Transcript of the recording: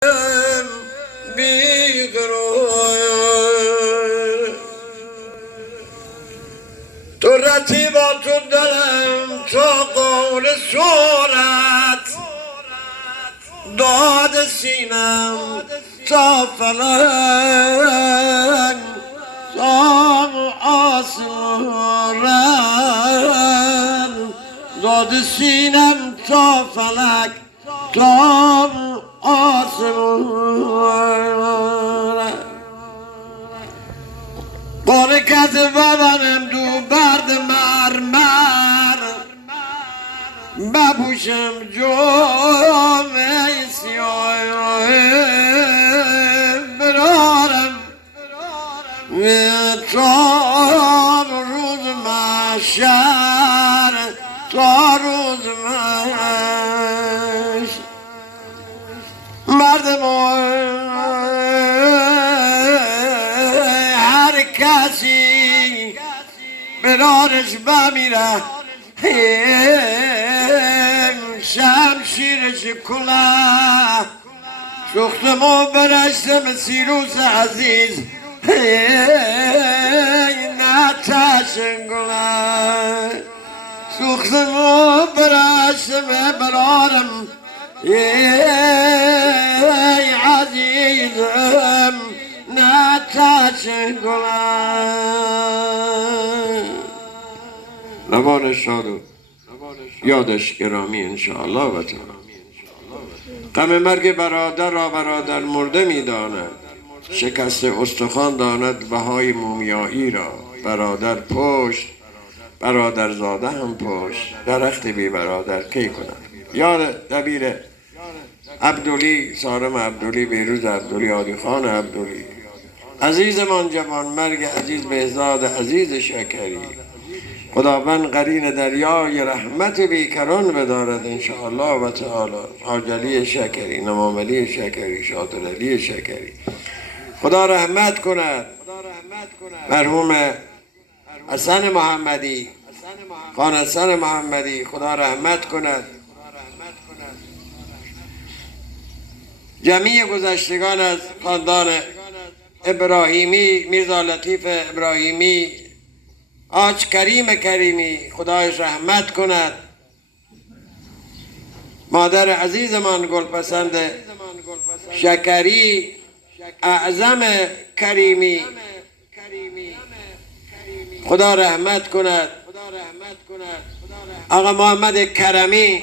تو رتیبات و دلم تا قول صورت داد سینم تا فلک تا آسمان داد سینم تا فلک تا آسمان برکت ببرم دو برد مرمر بپوشم جامعه سیاه برارم تا روز محشر تا روز محشر مردم هر کسی برارش بمیره شمشیرش کله شختمو برشتم سیروس عزیز نتش گله شختمو برشتم برارم عزیزم نتش گله لبان شادو یادش گرامی انشاءالله و تعالی. غم مرگ برادر را برادر مرده می داند، شکست استخوان داند بهای مومیایی را. برادر پشت برادر زاده هم پشت، درخت بی برادر کی کند. یاد دبیر عبدولی، سالم عبدولی، بیروز عبدولی، عادی خان عبدولی عزیزمان جوان مرگ عزیز بهزاد عزیز شکری. خداوند قرین دریای رحمت بیکران بدارد انشاءالله و تعالی. حاجلی شکری، نماملی شکری، شاطرعلی شکری. خدا رحمت کند مرحوم حسن محمدی، خان حسن محمدی، خدا رحمت کند جمیع گذشتگان از خاندان ابراهیمی، میرزا لطیف ابراهیمی، آج کریم کریمی، خدایش رحمت کند. مادر عزیزمان گلپسند شکری، اعظم کریمی، خدا رحمت کند. آقا محمد کرمی،